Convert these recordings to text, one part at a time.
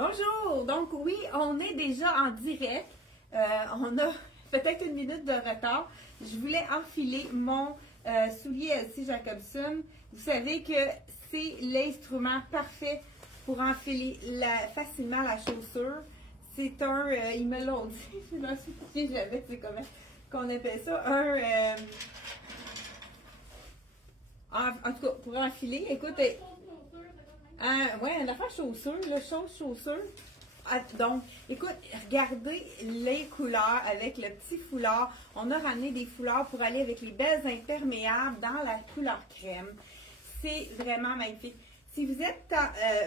Bonjour! Donc oui, on est déjà en direct. On a peut-être une minute de retard. Je voulais enfiler mon soulier LC Jacobson. Vous savez que c'est l'instrument parfait pour enfiler facilement la chaussure. C'est un, ils me l'ont dit, je m'en suis fichée, j'avais, c'est comment qu'on appelle ça, en tout cas, pour enfiler, écoutez, ouais, une affaire chaussure, le chaussure. Donc, écoute, regardez les couleurs avec le petit foulard. On a ramené des foulards pour aller avec les belles imperméables dans la couleur crème. C'est vraiment magnifique. Si vous êtes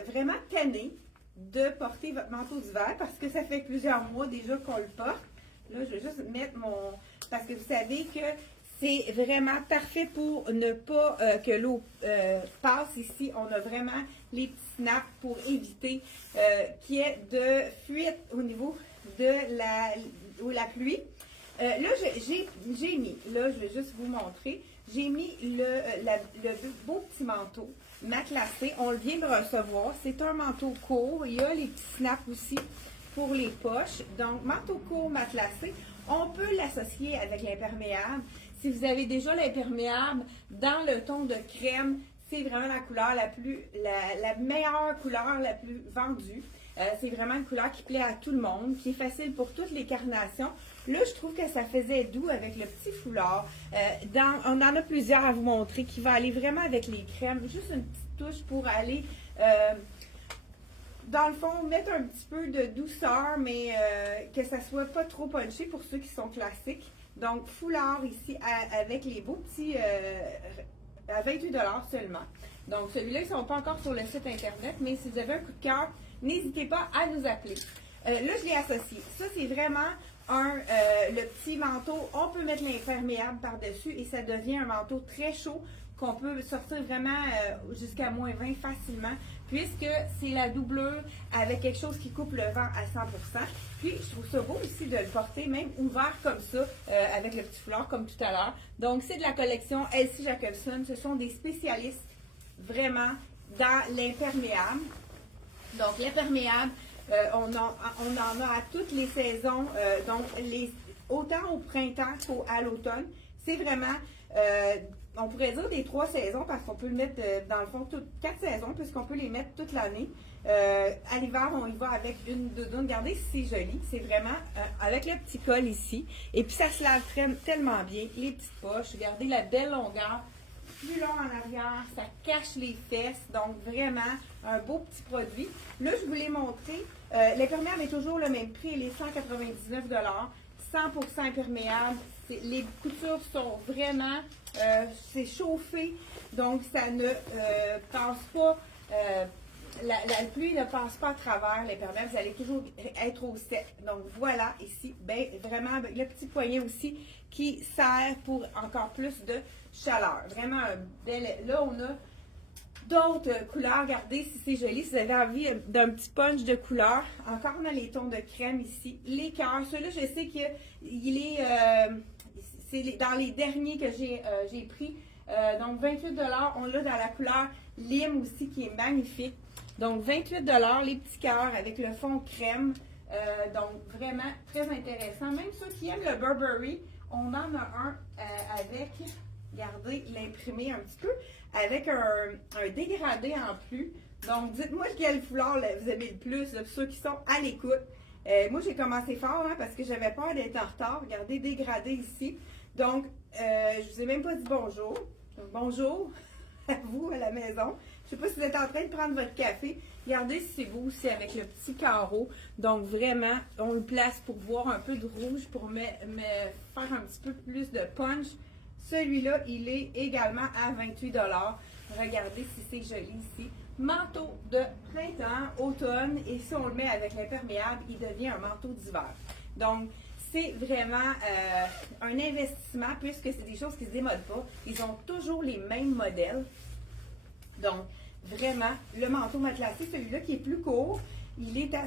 vraiment tanné de porter votre manteau d'hiver, parce que ça fait plusieurs mois déjà qu'on le porte, là, je vais juste mettre mon... Parce que vous savez que c'est vraiment parfait pour ne pas que l'eau passe ici. On a vraiment les petits snaps pour éviter qu'il y ait de fuite au niveau de la pluie. Là, j'ai mis, là, je vais juste vous montrer, j'ai mis le beau petit manteau matelassé. On le vient de recevoir. C'est un manteau court. Il y a les petits snaps aussi pour les poches. Donc, manteau court matelassé. On peut l'associer avec l'imperméable. Si vous avez déjà l'imperméable dans le ton de crème, c'est vraiment la couleur la meilleure couleur, la plus vendue. C'est vraiment une couleur qui plaît à tout le monde, qui est facile pour toutes les carnations. Là, je trouve que ça faisait doux avec le petit foulard. On en a plusieurs à vous montrer qui va aller vraiment avec les crèmes. Juste une petite touche pour aller, dans le fond, mettre un petit peu de douceur, mais que ça soit pas trop punché pour ceux qui sont classiques. Donc, foulard ici avec les beaux petits à 28 $ seulement. Donc, celui-là, ils ne sont pas encore sur le site Internet, mais si vous avez un coup de cœur, n'hésitez pas à nous appeler. Là, je l'ai associé. Ça, c'est vraiment le petit manteau. On peut mettre l'imperméable par-dessus et ça devient un manteau très chaud qu'on peut sortir vraiment jusqu'à -20 facilement, puisque c'est la doublure avec quelque chose qui coupe le vent à 100%. Puis, je trouve ça beau aussi de le porter même ouvert comme ça, avec le petit foulard comme tout à l'heure. Donc, c'est de la collection LC Jacobson. Ce sont des spécialistes vraiment dans l'imperméable. Donc, l'imperméable, on en a à toutes les saisons, donc autant au printemps qu'à l'automne. C'est vraiment, on pourrait dire des 3 saisons parce qu'on peut le mettre dans le fond toutes 4 saisons puisqu'on peut les mettre toute l'année. À l'hiver, on y va avec une doudoune. Regardez si c'est joli. C'est vraiment avec le petit col ici. Et puis ça se lave tellement bien. Les petites poches. Regardez la belle longueur. Plus long en arrière, ça cache les fesses, donc vraiment un beau petit produit. Là, je vous l'ai montré, l'imperméable est toujours le même prix, il est 199 $, 100% imperméable. Les coutures sont vraiment, c'est chauffé, donc ça ne passe pas, la pluie ne passe pas à travers l'imperméable, vous allez toujours être au sec. Donc voilà, ici, ben, vraiment, le petit poignet aussi qui sert pour encore plus de chaleur. Vraiment un bel... Là, on a d'autres couleurs. Regardez si c'est joli. Si vous avez envie d'un petit punch de couleur. Encore, on a les tons de crème ici. Les cœurs. Celui-là, je sais qu'il est... c'est dans les derniers que j'ai pris. Donc, 28 $. On l'a dans la couleur lime aussi, qui est magnifique. Donc, 28 $, les petits cœurs avec le fond crème. Donc, vraiment très intéressant. Même ceux qui aiment le Burberry, on en a un avec... Regardez, l'imprimé un petit peu, avec un dégradé en plus. Donc, dites-moi quel foulard là, vous aimez le plus, là, pour ceux qui sont à l'écoute. Moi, j'ai commencé fort, hein, parce que j'avais peur d'être en retard. Regardez, dégradé ici. Donc, je vous ai même pas dit bonjour. Donc, bonjour à vous, à la maison. Je ne sais pas si vous êtes en train de prendre votre café. Regardez si c'est beau aussi avec le petit carreau. Donc, vraiment, on le place pour voir un peu de rouge, pour me faire un petit peu plus de punch. Celui-là, il est également à 28 $. Regardez si c'est joli ici. Manteau de printemps, automne, et si on le met avec l'imperméable, il devient un manteau d'hiver. Donc, c'est vraiment un investissement puisque c'est des choses qui ne se démodent pas. Ils ont toujours les mêmes modèles. Donc, vraiment, le manteau matelassé, celui-là qui est plus court, il est à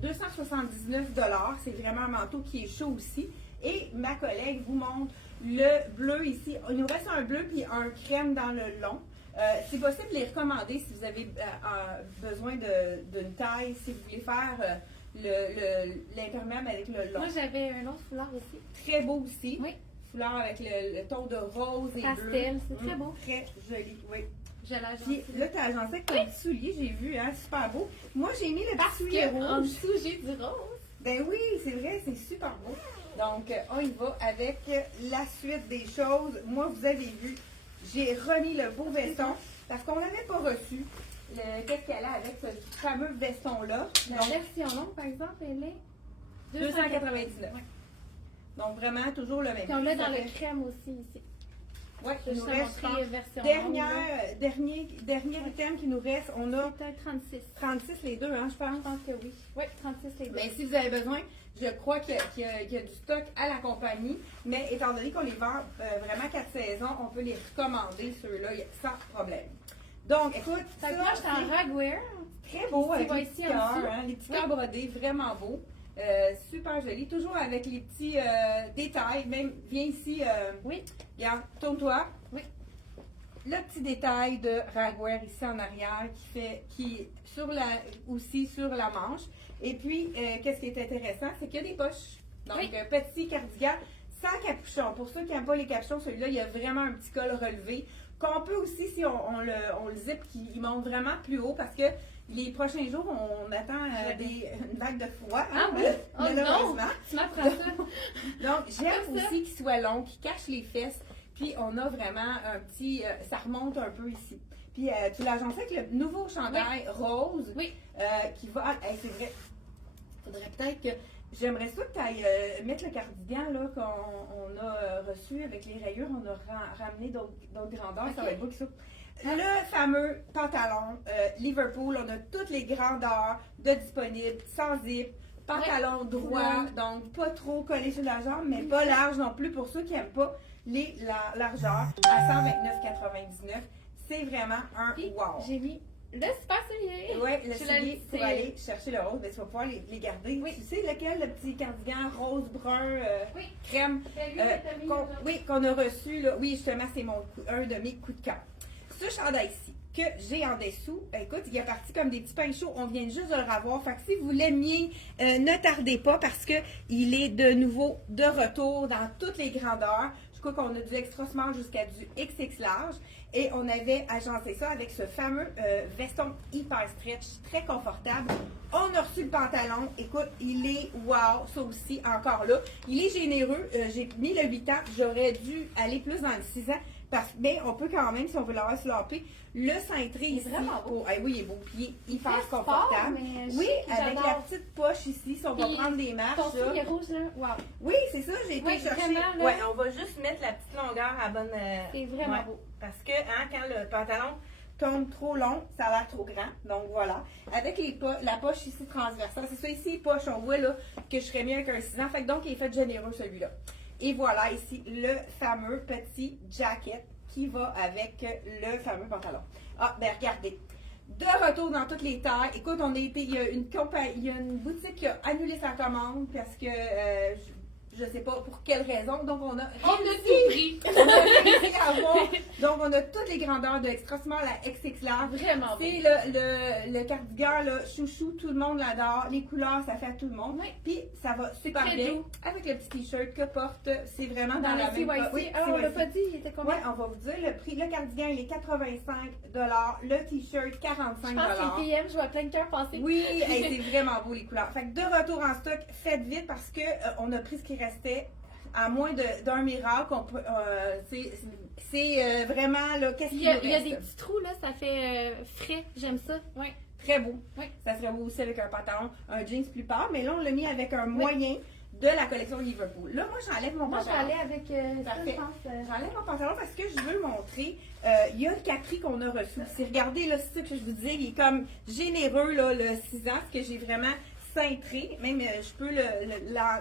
279 $. C'est vraiment un manteau qui est chaud aussi. Et ma collègue vous montre le bleu ici. Il nous reste un bleu puis un crème dans le long. C'est possible de les recommander si vous avez besoin d'une taille, si vous voulez faire l'imperméable avec le long. Moi, j'avais un autre foulard aussi. Très beau aussi. Oui. Foulard avec le ton de rose et bleu. Pastel, c'est très beau. Très joli, oui. Je l'ai agencé. Puis là, tu as agencé avec ton petit soulier, j'ai vu, hein, super beau. Moi, j'ai mis le Parce petit soulier qu'en rouge. dessous, j'ai du rose. Ben oui, c'est vrai, c'est super beau. Donc, on y va avec la suite des choses. Moi, vous avez vu, j'ai remis le beau veston parce qu'on n'avait pas reçu qu'est-ce qu'elle a avec ce fameux veston-là. La Donc, version longue, par exemple, elle est 299. Ouais. Donc, vraiment, toujours le même. Puis on l'a dans Ça le fait- crème aussi ici. Ouais, Je il vais nous te reste montrer version dernier item qui nous reste. On a C'est peut-être 36. 36 les deux, hein, je pense. Je pense que oui. Oui, 36 les deux. Mais si vous avez besoin, je crois qu'il y a du stock à la compagnie. Mais étant donné qu'on les vend vraiment 4 saisons, on peut les recommander, ceux-là, sans problème. Donc, écoute, Ça ça, marche en c'est ragwear. très beau Ici, avec va les ici petits en cœurs, dessous. hein, les petits cœurs brodés, vraiment beau. Super joli, toujours avec les petits détails. Même, viens ici, Oui. regarde, tourne-toi. Oui. Le petit détail de ragwear ici en arrière qui aussi sur la manche. Et puis, qu'est-ce qui est intéressant, c'est qu'il y a des poches. Donc, Oui. petit cardigan sans capuchon. Pour ceux qui n'aiment pas les capuchons, celui-là, il y a vraiment un petit col relevé. Qu'on peut aussi, si on le zip, il monte vraiment plus haut parce que les prochains jours, on attend une vague de froid. Hein, Ah oui? Oh malheureusement. non! Tu m'apprends ça. Donc, j'aime Comme ça. aussi qu'il soit long, qu'il cache les fesses. Puis, on a vraiment un petit... ça remonte un peu ici. Puis, tu l'as agencé avec le nouveau chandail rose. Oui. Qui va... Hey, c'est vrai. Faudrait peut-être que... J'aimerais ça que tu ailles mettre le cardigan là, qu'on a reçu avec les rayures. On a ramené d'autres grandeurs. Ok. Ça va être beau que ça. Le fameux pantalon Liverpool. On a toutes les grandeurs de disponibles, sans zip. Pantalon droit, donc pas trop collé sur la jambe, mais pas large non plus pour ceux qui n'aiment pas la largeur à 129,99. C'est vraiment un Puis, wow. j'ai mis le super soulier. Oui, le Je soulier l'ai- pour c'est- aller chercher le rose, mais tu vas pouvoir les garder. Oui. Tu sais lequel, le petit cardigan rose, brun, Oui. crème, C'est lui que t'as mis, là. qu'on a reçu. Là. Oui, justement, c'est un de mes coups de cœur. Ce chandail-ci, que j'ai en dessous, écoute, il est parti comme des petits pains chauds. On vient juste de le revoir. Fait que si vous l'aimiez, ne tardez pas parce que il est de nouveau de retour dans toutes les grandeurs. Je crois qu'on a du extra small jusqu'à du XX large. Et on avait agencé ça avec ce fameux veston hyper stretch, très confortable. On a reçu le pantalon. Écoute, il est wow, ça aussi, encore là. Il est généreux. J'ai mis le 8 ans. J'aurais dû aller plus dans le 6 ans. Mais on peut quand même, si on veut l'avoir slapé, le cintrer Il est ici. vraiment beau. Oui, il est beau. Puis il est hyper fait sport, confortable. mais Oui, chic, avec la j'adore. petite poche ici, si on va Puis, prendre des marches. Ton là. soulier rouge, là, wow. Oui, c'est ça, j'ai été Oui, chercher. vraiment, là. Ouais, on va juste mettre la petite longueur à bonne. C'est vraiment ouais. beau. Parce que quand le pantalon tombe trop long, ça a l'air trop grand. Donc voilà. Avec la poche ici transversale, c'est ça ici, poche, on voit là que je serais mieux avec un 6 ans. Fait que donc il est fait généreux celui-là. Et voilà ici le fameux petit jacket qui va avec le fameux pantalon. Ah, ben regardez. De retour dans toutes les tailles. Écoute, il y a une boutique qui a annulé sa commande parce que je sais pas pour quelle raison. Donc on a tout pris. on a réussi à avoir. Donc on a toutes les grandeurs de extra small à XX large. Vraiment beau. C'est le cardigan là, chouchou, tout le monde l'adore. Les couleurs, ça fait à tout le monde. Oui. Puis ça va super très bien doux. avec le petit t-shirt que porte. C'est vraiment dans, Dans la les même CYC. oui, Alors, on l'a CYC. pas dit, il était combien? Ouais, on va vous dire le prix. Le cardigan, il est 85 le t-shirt, 45 Je pense que les PM, je vois plein de cœurs passer. Oui, hey, c'est vraiment beau les couleurs. Fait que de retour en stock, faites vite parce que on a pris ce qui restait. À moins d'un miracle, c'est vraiment là, qu'est-ce qu'il nous Il y a reste? des petits trous, là, ça fait frais. J'aime ça. Oui. Très beau. Oui. Ça serait beau aussi avec un pantalon, un jeans plus pâle, mais là on l'a mis avec un moyen de la collection Liverpool. Là, moi j'enlève mon Moi, je vais pantalon. aller avec ça, Parfait. je pense. J'enlève mon pantalon parce que je veux montrer. Il y a le capri qu'on a reçu. Si regardez là, c'est ça que je vous disais, il est comme généreux là, le 6 ans, ce que j'ai vraiment cintré. Même je peux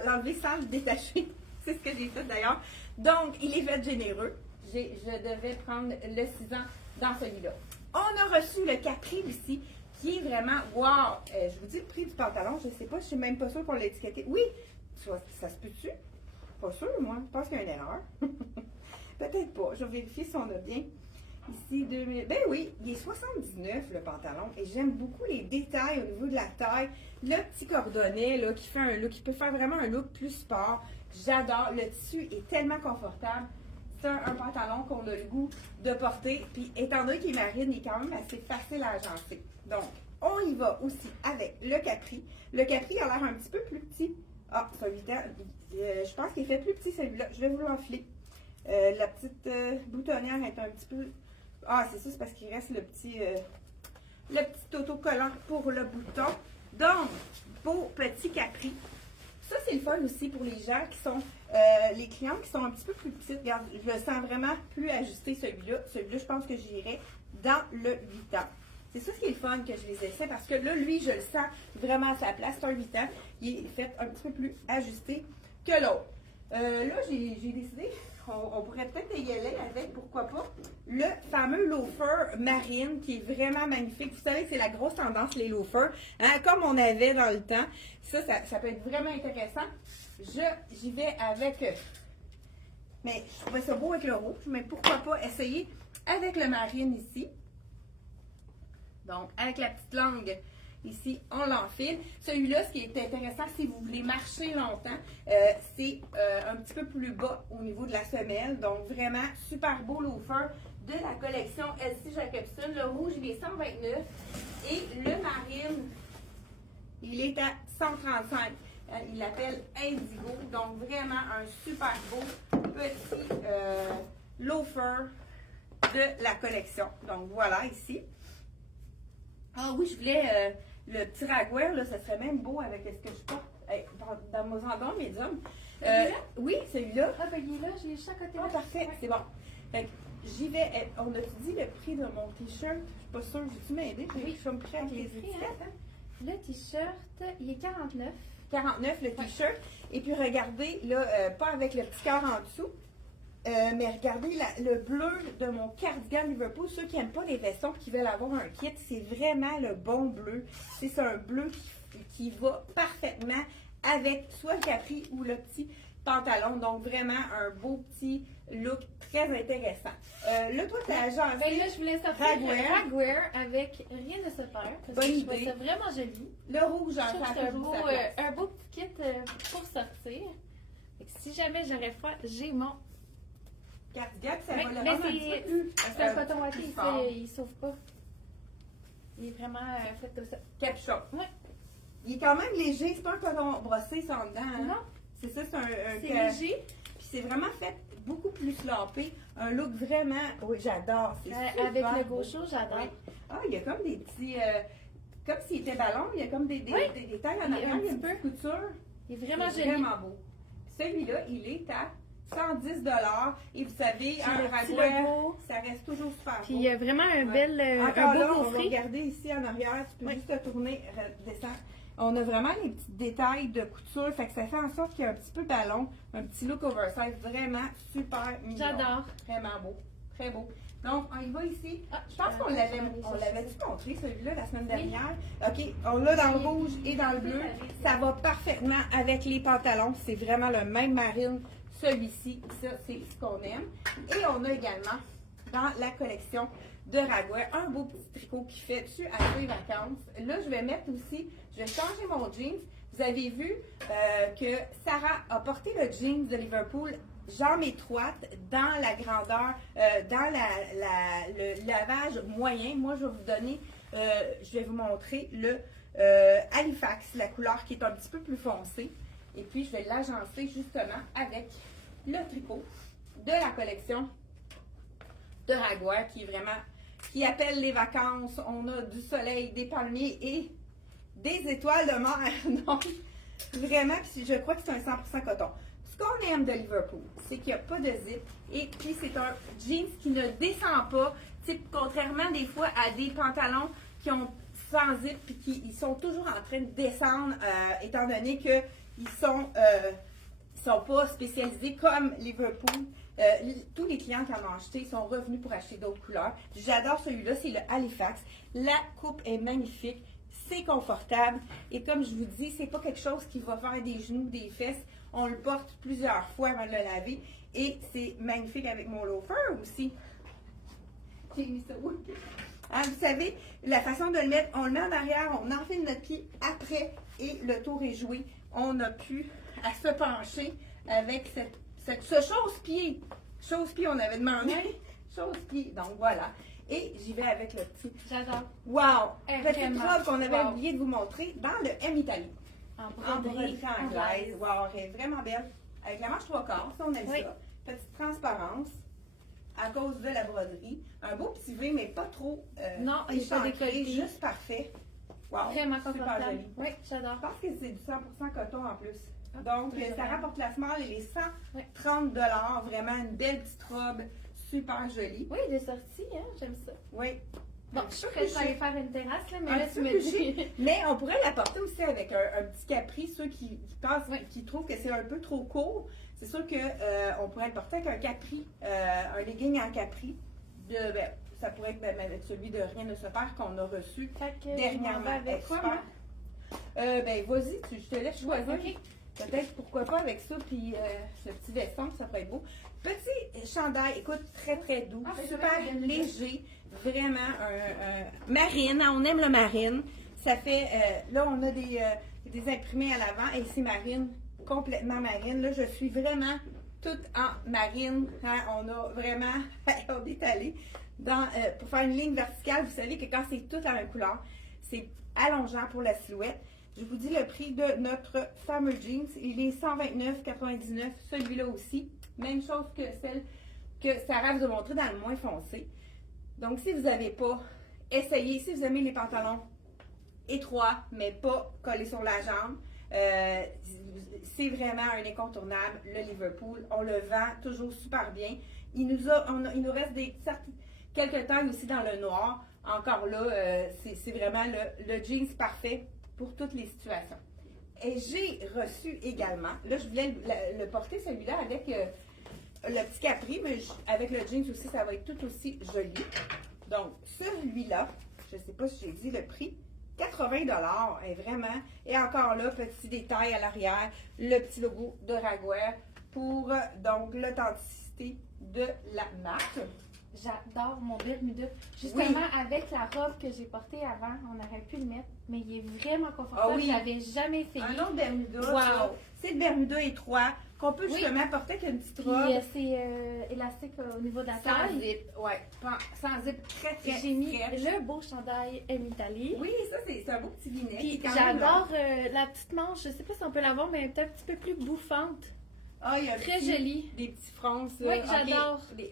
l'enlever sans le détacher. C'est ce que j'ai fait d'ailleurs. Donc, il est fait généreux. Je devais prendre le 6 ans dans celui-là. On a reçu le capri aussi, qui est vraiment wow! Je vous dis le prix du pantalon, je ne sais pas, je ne suis même pas sûre pour l'étiqueter. Oui, ça se peut-tu? Pas sûr, moi. Je pense qu'il y a une erreur. Peut-être pas. Je vais vérifier si on a bien. Ici, 2000. Ben oui, il est 79 le pantalon et j'aime beaucoup les détails au niveau de la taille. Le petit cordonnet là, qui fait un look, qui peut faire vraiment un look plus sport. J'adore. Le tissu est tellement confortable. C'est un pantalon qu'on a le goût de porter. Puis étant donné qu'il est marine, il est quand même assez facile à agencer. Donc, on y va aussi avec le capri. Le capri a l'air un petit peu plus petit. Ah, c'est un 8 ans. Je pense qu'il fait plus petit celui-là. Je vais vous l'enfiler. La petite boutonnière est un petit peu... Ah, c'est ça, c'est parce qu'il reste le petit autocollant pour le bouton. Donc, beau petit capri. Ça, c'est le fun aussi pour les gens qui sont, les clients qui sont un petit peu plus petites. Regarde, je le sens vraiment plus ajusté celui-là. Celui-là, je pense que j'irai dans le 8 ans. C'est ça ce qui est le fun que je les essaie parce que là, lui, je le sens vraiment à sa place. C'est un 8 ans. Il est fait un petit peu plus ajusté que l'autre. Là, j'ai décidé, on pourrait peut-être y aller avec, pourquoi pas, le fameux loafer marine qui est vraiment magnifique. Vous savez que c'est la grosse tendance, les loafers, hein, comme on avait dans le temps. Ça peut être vraiment intéressant. J'y vais avec, mais je trouvais ça beau avec le rouge, mais pourquoi pas essayer avec le marine ici. Donc, avec la petite langue ici, on l'enfile. Celui-là, ce qui est intéressant, si vous voulez marcher longtemps, c'est un petit peu plus bas au niveau de la semelle. Donc, vraiment, super beau loafer de la collection LC Jacobson. Le rouge, il est 129 et le marine, il est à 135. Il l'appelle Indigo. Donc, vraiment un super beau petit loafer de la collection. Donc, voilà ici. Ah oui, je voulais le petit ragwear, là, ça serait même beau avec ce que je porte dans mon endroit médium. Oui, celui-là. Ah, ben il est là, j'ai juste à côté. Ah, parfait, c'est bon. Fait que j'y vais. On a-tu dit le prix de mon t-shirt? Je suis pas sûre, veux-tu m'aider? Oui, je suis prêt avec les prix, étiquettes. Hein? Le t-shirt, il est 49. 49 le t-shirt. Et puis regardez, là, pas avec le petit cœur en dessous. Mais regardez le bleu de mon cardigan Liverpool. Ceux qui n'aiment pas les vestons qui veulent avoir un kit, c'est vraiment le bon bleu. C'est un bleu qui va parfaitement avec soit le capri ou le petit pantalon. Donc vraiment un beau petit look très intéressant. Là, toi, tu as agencé. Ben là, je voulais sortir ragwear avec rien de se faire. Parce que je trouvais ça vraiment joli. Le rouge, je trouve que c'est un beau petit kit pour sortir. Fait que si jamais j'aurais froid, j'ai mon cardigan, ça va le mais rendre un petit peu plus. C'est un coton watté, il ne sauve pas. Il est vraiment fait comme ça. Capuchon. Oui. Il est quand même léger, c'est pas un coton brossé sans dedans. Hein? Non. C'est ça, c'est léger. Puis c'est vraiment fait beaucoup plus lampé. Un look vraiment. Oui, j'adore. Avec le gaucho, j'adore. Oui. Ah, il y a comme des petits. Comme s'il était ballon, il y a comme des détails en arrière, il y a une petite couture. Il est vraiment joli. Vraiment beau. Celui-là, il est à 110 $. Et vous savez, un ragwear, ça reste toujours super beau. Puis il y a vraiment un bel Encore un beau là, on va gaufré. regarder ici en arrière. Tu peux juste te tourner, descendre. On a vraiment les petits détails de couture. Fait que ça fait en sorte qu'il y a un petit peu ballon, un petit look oversize. Vraiment super mignon. J'adore. Vraiment beau. Très beau. Donc, on y va ici. Ah, je pense qu'on l'avait-tu montré, celui-là, la semaine dernière? OK, on l'a dans le rouge et dans le bleu. Ça va parfaitement avec les pantalons. C'est vraiment le même marine. Celui-ci, ça, c'est ce qu'on aime. Et on a également, dans la collection de ragwear, un beau petit tricot qui fait dessus à les vacances. Là, je vais mettre aussi, je vais changer mon jeans. Vous avez vu que Sarah a porté le jeans de Liverpool jambe étroite dans la grandeur, dans le lavage moyen. Moi, je vais vous donner, je vais vous montrer le Halifax, la couleur qui est un petit peu plus foncée. Et puis, je vais l'agencer justement avec le tricot de la collection de ragwear qui est vraiment, qui appelle les vacances. On a du soleil, des palmiers et des étoiles de mer. Donc, vraiment, je crois que c'est un 100% coton. Ce qu'on aime de Liverpool, c'est qu'il n'y a pas de zip et puis c'est un jeans qui ne descend pas, contrairement des fois à des pantalons qui ont sans zip puis qui ils sont toujours en train de descendre étant donné qu'ils sont pas spécialisés comme Liverpool. Tous les clients qui en ont acheté sont revenus pour acheter d'autres couleurs. J'adore celui-là, c'est le Halifax. La coupe est magnifique, c'est confortable et comme je vous dis, c'est pas quelque chose qui va faire des genoux, des fesses. On le porte plusieurs fois avant de le laver et c'est magnifique avec mon loafer aussi. J'ai mis ça où? Hein, vous savez, la façon de le mettre, on le met en arrière, on enfile notre pied après et le tour est joué. On a pu à se pencher avec ce chausse-pied. Chausse-pied, on avait demandé. Chausse-pied. Donc voilà. Et j'y vais avec le petit. J'adore. Wow! Petite Vraiment. robe qu'on avait Wow. oublié de vous montrer dans le M Italie. En En broderie broderie anglaise. Wow, elle est vraiment belle. Avec la manche 3/4, ça on aime Oui. ça. Petite transparence à cause de la broderie. Un beau petit V, mais pas trop Non, il est pas échancré, décolleté. juste parfait. Wow, Vraiment super confortable. joli. Oui, j'adore. Je pense que c'est du 100% coton en plus. Ah, Donc, très ça bien. rapporte la small et les 130 Vraiment une belle petite robe, super jolie. Oui, des sorties, hein, j'aime ça. Oui. Bon, Un je petit suis peu prête plus à aller chic. faire une terrasse, là, mais Un là, petit tu peu me plus dis. chic. Mais on pourrait l'apporter aussi avec un petit capri, ceux qui pensent, Oui. qui trouvent que c'est un peu trop court. C'est sûr qu'on pourrait le porter avec un capri, un legging en capri. Ça pourrait être avec celui de Rien ne se perd qu'on a reçu Fait que, dernièrement. on va avec quoi, Super. moi? Vas-y, je te laisse choisir. Ok. Peut-être pourquoi pas avec ça, puis ce petit veston, ça pourrait être beau. Petit chandail, écoute, très très doux, Ah, ben, super c'est vrai, léger, vraiment un marine, hein, on aime le marine. Ça fait, là on a des imprimés à l'avant et c'est marine, complètement marine. Là je suis vraiment toute en marine, hein, on a vraiment, on est allé pour faire une ligne verticale. Vous savez que quand c'est tout la même couleur, c'est allongeant pour la silhouette. Je vous dis le prix de notre fameux jeans. Il est 129,99. Celui-là aussi. Même chose que celle que Sarah vous a montré dans le moins foncé. Donc, si vous n'avez pas essayé, si vous aimez les pantalons étroits, mais pas collés sur la jambe, c'est vraiment un incontournable, le Liverpool. On le vend toujours super bien. Il nous reste quelques tailles aussi dans le noir. Encore là, c'est vraiment le jeans parfait pour toutes les situations. Et j'ai reçu également, là je voulais le porter celui-là avec le petit capri, mais avec le jeans aussi, ça va être tout aussi joli. Donc celui-là, je ne sais pas si j'ai dit le prix, 80 $, est vraiment, et encore là, petit détail à l'arrière, le petit logo de Raguer pour donc l'authenticité de la marque. J'adore mon Bermuda. Justement, avec la robe que j'ai portée avant, on aurait pu le mettre, mais il est vraiment confortable. Ah oui. J'avais jamais essayé. Un autre Bermuda, Wow. ça, c'est le Bermuda étroit qu'on peut Oui. justement porter avec une petite Puis robe. c'est élastique au niveau de la Sans taille. zip, ouais. Sans zip, très, très J'ai mis stretch. le beau chandail M Italie. Oui, ça, c'est un beau petit vinet. Puis qui est quand même j'adore la petite manche. Je sais pas si on peut l'avoir, mais elle est un petit peu plus bouffante. Ah, il y a Très jolie. des petits fronces. Oui, j'adore. Il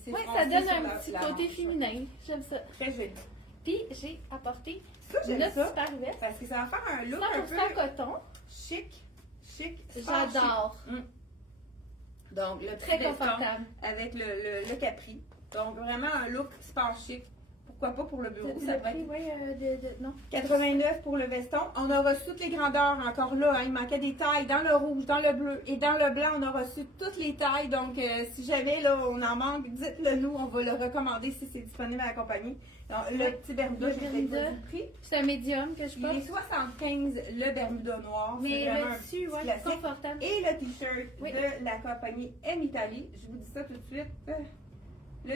s'est Oui, ça froncé donne sur un la petit manche. côté féminin. J'aime ça. Très joli. Puis j'ai apporté Ça, j'aime notre ça. super veste. Parce que ça va faire un look un 100% peu coton. chic. J'adore. Chic. Donc, le Très petit veston confortable. avec le capri. Donc, vraiment un look sport chic. Pourquoi pas pour le bureau? C'est Ça le va prix, être oui, non. 89 pour le veston. On a reçu toutes les grandeurs encore là. Hein. Il manquait des tailles dans le rouge, dans le bleu et dans le blanc. On a reçu toutes les tailles. Donc, si jamais là, on en manque, dites-le nous. On va le recommander si c'est disponible à la compagnie. Donc, le petit Bermuda, Le j'ai peut-être Bermuda. pas dit le prix. C'est un médium que je Il est porte. 75 le Bermuda noir. Mais C'est vraiment le un dessus, petit ouais, classique. confortable. Et le t-shirt Oui. de la compagnie M Italie. Je vous dis ça tout de suite. Là,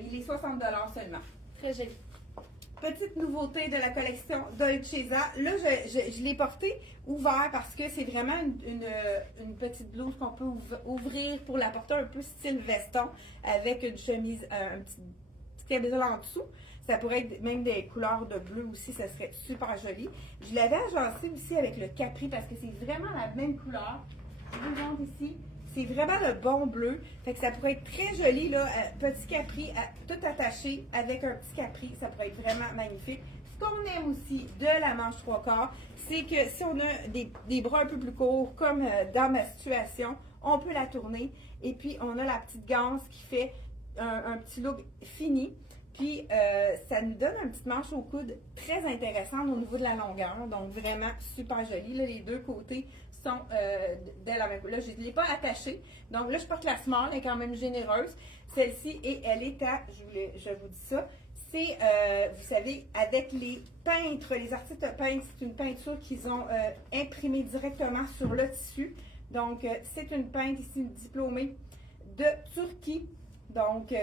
il est 60 $ seulement. Très joli. Petite nouveauté de la collection Dolcezza. Là, je l'ai porté ouvert parce que c'est vraiment une petite blouse qu'on peut ouvrir pour la porter un peu style veston avec une chemise, un petit camisole en dessous. Ça pourrait être même des couleurs de bleu aussi, ça serait super joli. Je l'avais agencé aussi avec le capri parce que c'est vraiment la même couleur. Je vous le montre ici. C'est vraiment le bon bleu. Fait que ça pourrait être très joli, là. Petit capri, tout attaché avec un petit capri. Ça pourrait être vraiment magnifique. Ce qu'on aime aussi de la manche 3/4, c'est que si on a des bras un peu plus courts, comme dans ma situation, on peut la tourner. Et puis, on a la petite ganse qui fait un petit look fini. Puis, ça nous donne une petite manche au coude très intéressante au niveau de la longueur. Donc, vraiment super joli. Là, les deux côtés sont de la même couleur. Là, je ne l'ai pas attachée. Donc, là, je porte la small. Elle est quand même généreuse. Celle-ci, et elle est à, je vous dis ça, c'est, vous savez, avec les peintres, les artistes peintres, c'est une peinture qu'ils ont imprimée directement sur le tissu. Donc, c'est une peintre ici diplômée de Turquie. Donc,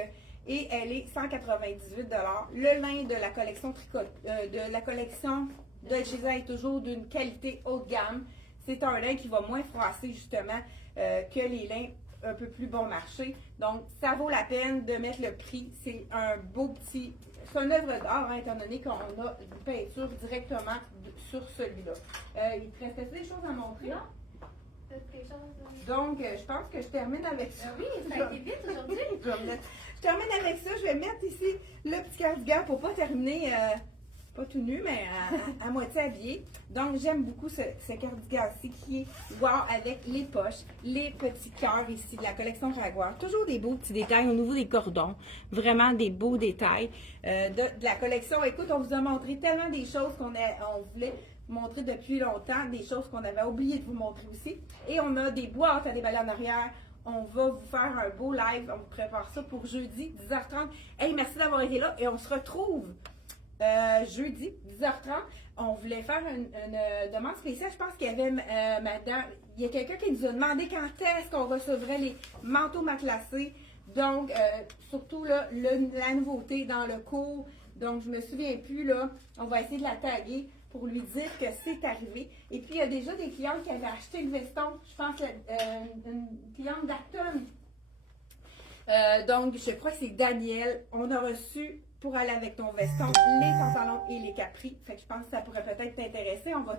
et elle est 198 $. Le lin de la collection Dolce est toujours d'une qualité haut de gamme. C'est un lin qui va moins froisser justement que les lins un peu plus bon marché. Donc, ça vaut la peine de mettre le prix. C'est un beau petit... C'est une œuvre d'art, étant donné qu'on a une peinture directement sur celui-là. Il te restait des choses à montrer? Non. Donc, je pense que je termine avec ça. Oui, ça a été vite aujourd'hui. Je termine avec ça. Je vais mettre ici le petit cardigan pour pas terminer, pas tout nu, mais à moitié habillé. Donc, j'aime beaucoup ce cardigan-ci qui est wow avec les poches, les petits cœurs ici de la collection Ragueur. Toujours des beaux petits détails au niveau des cordons. Vraiment des beaux détails de la collection. Écoute, on vous a montré tellement des choses qu'on voulait montrer depuis longtemps, des choses qu'on avait oublié de vous montrer aussi. Et on a des boîtes à déballer en arrière. On va vous faire un beau live. On vous prépare ça pour jeudi, 10h30. Hey, merci d'avoir été là et on se retrouve jeudi, 10h30. On voulait faire une demande spéciale. Je pense qu'il y avait madame. Il y a quelqu'un qui nous a demandé quand est-ce qu'on recevrait les manteaux matelassés. Donc, surtout là, la nouveauté dans le cours. Donc, je me souviens plus là. On va essayer de la taguer pour lui dire que c'est arrivé. Et puis, il y a déjà des clientes qui avaient acheté le veston. Je pense une cliente d'Acton. Donc, je crois que c'est Daniel. On a reçu pour aller avec ton veston les pantalons et les capris. Fait que je pense que ça pourrait peut-être t'intéresser. On va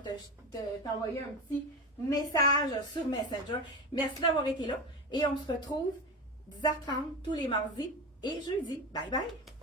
t'envoyer un petit message sur Messenger. Merci d'avoir été là. Et on se retrouve 10h30 tous les mardis et jeudi. Bye bye!